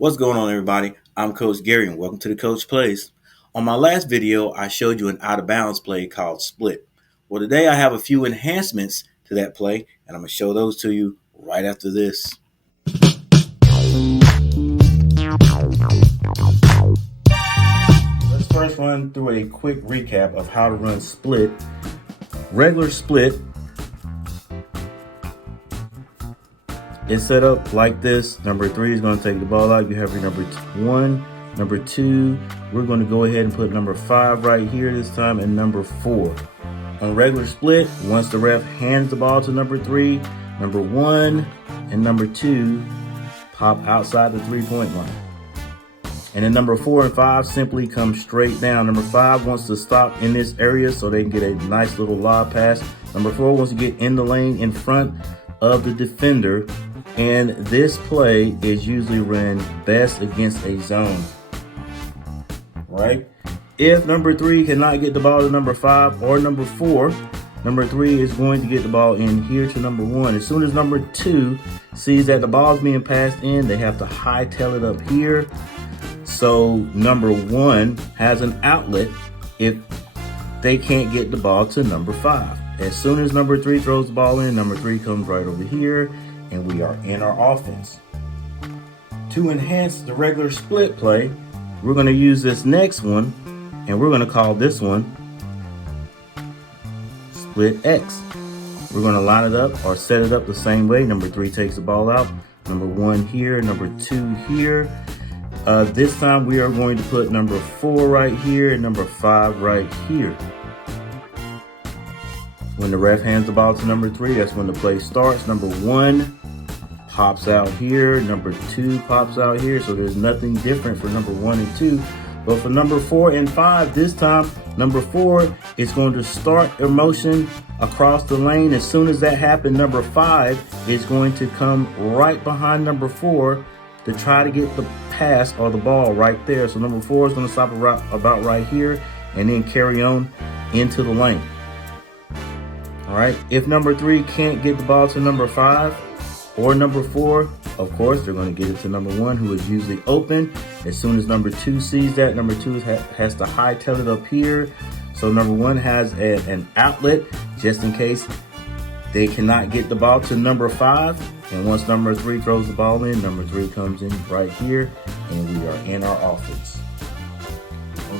What's going on, everybody? I'm Coach Gary, and welcome to the Coach Plays. On my last video, I showed you an out of bounds play called split. Well, today I have a few enhancements to that play, and I'm going to show those to you right after this. Let's first run through a quick recap of how to run split. Regular split is set up like this. Number 3 is going to take the ball out. You have your number 1, number 2. We're going to go ahead and put number 5 right here this time, and number 4. On regular split, once the ref hands the ball to number 3, number 1 and number 2 pop outside the 3-point line. And then number 4 and 5 simply come straight down. Number 5 wants to stop in this area so they can get a nice little lob pass. Number 4 wants to get in the lane in front of the defender. And this play is usually run best against a zone, right? If number 3 cannot get the ball to number 5 or number 4, number 3 is going to get the ball in here to number 1. As soon as number 2 sees that the ball is being passed in, they have to hightail it up here. So number 1 has an outlet if they can't get the ball to number 5. As soon as number 3 throws the ball in, number 3 comes right over here, and we are in our offense. To enhance the regular split play, we're going to use this next one, and we're going to call this one split X. We're going to line it up or set it up the same way. Number 3 takes the ball out, number 1 here, number 2 here. This time we are going to put number 4 right here and number 5 right here. When the ref hands the ball to number 3, that's when the play starts. Number 1 pops out here, number 2 pops out here, so there's nothing different for number 1 and 2. But for number 4 and 5, this time, number 4 is going to start a motion across the lane. As soon as that happens, number 5 is going to come right behind number 4 to try to get the pass or the ball right there. So number 4 is going to stop about right here and then carry on into the lane. All right, if number 3 can't get the ball to number 5 or number 4, of course, they're going to get it to number 1, who is usually open. As soon as number 2 sees that, number 2 has to hightail it up here. So number 1 has an outlet just in case they cannot get the ball to number 5. And once number 3 throws the ball in, number 3 comes in right here, and we are in our offense.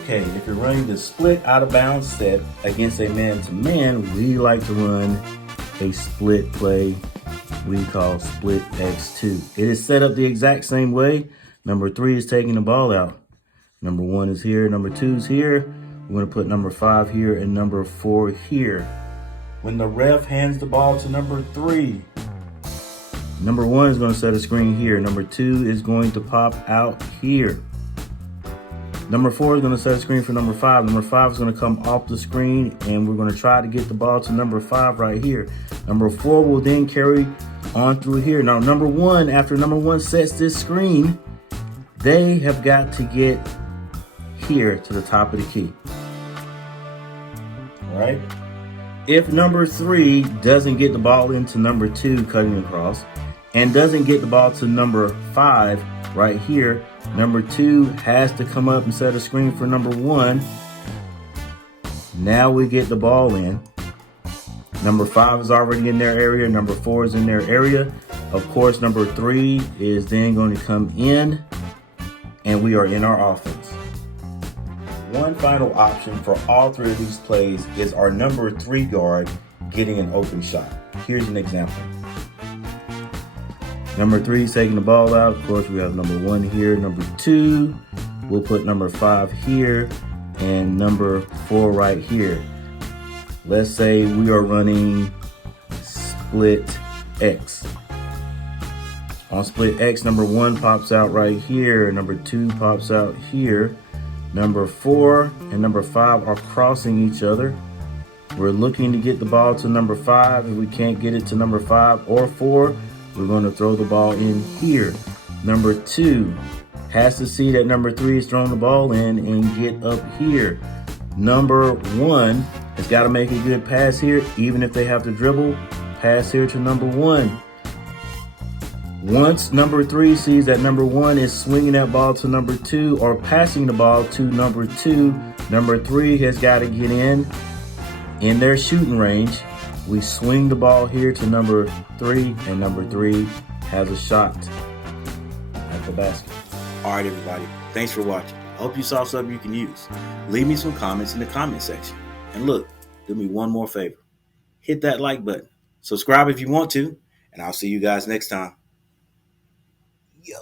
Okay, if you're running the split out of bounds set against a man-to-man, we like to run a split play we call split X2. It is set up the exact same way. Number 3 is taking the ball out. Number 1 is here, number 2 is here. We're going to put number 5 here and number 4 here. When the ref hands the ball to number 3, number 1 is going to set a screen here. Number 2 is going to pop out here. Number 4 is going to set a screen for number 5. Number 5 is going to come off the screen, and we're going to try to get the ball to number 5 right here. Number 4 will then carry on through here. Now, number 1, after number 1 sets this screen, they have got to get here to the top of the key. All right. If number 3 doesn't get the ball into number 2 cutting across and doesn't get the ball to number 5 right here, number 2 has to come up and set a screen for number 1. Now we get the ball in. Number 5 is already in their area. Number 4 is in their area. Of course, number 3 is then going to come in, and we are in our offense. One final option for all 3 of these plays is our number 3 guard getting an open shot. Here's an example. Number 3 is taking the ball out. Of course, we have number 1 here. Number 2, we'll put number 5 here and number 4 right here. Let's say we are running split X. On split X, number 1 pops out right here. Number 2 pops out here. Number 4 and number 5 are crossing each other. We're looking to get the ball to number 5. If we can't get it to number 5 or 4, we're going to throw the ball in here. Number 2 has to see that number 3 is throwing the ball in and get up here. Number 1 has got to make a good pass here, even if they have to dribble. Pass here to number 1. Once number 3 sees that number 1 is swinging that ball to number 2 or passing the ball to number 2, number 3 has got to get in their shooting range. We swing the ball here to number 3, and number 3 has a shot at the basket. All right, everybody. Thanks for watching. I hope you saw something you can use. Leave me some comments in the comment section. And look, do me one more favor. Hit that like button. Subscribe if you want to, and I'll see you guys next time. Yo.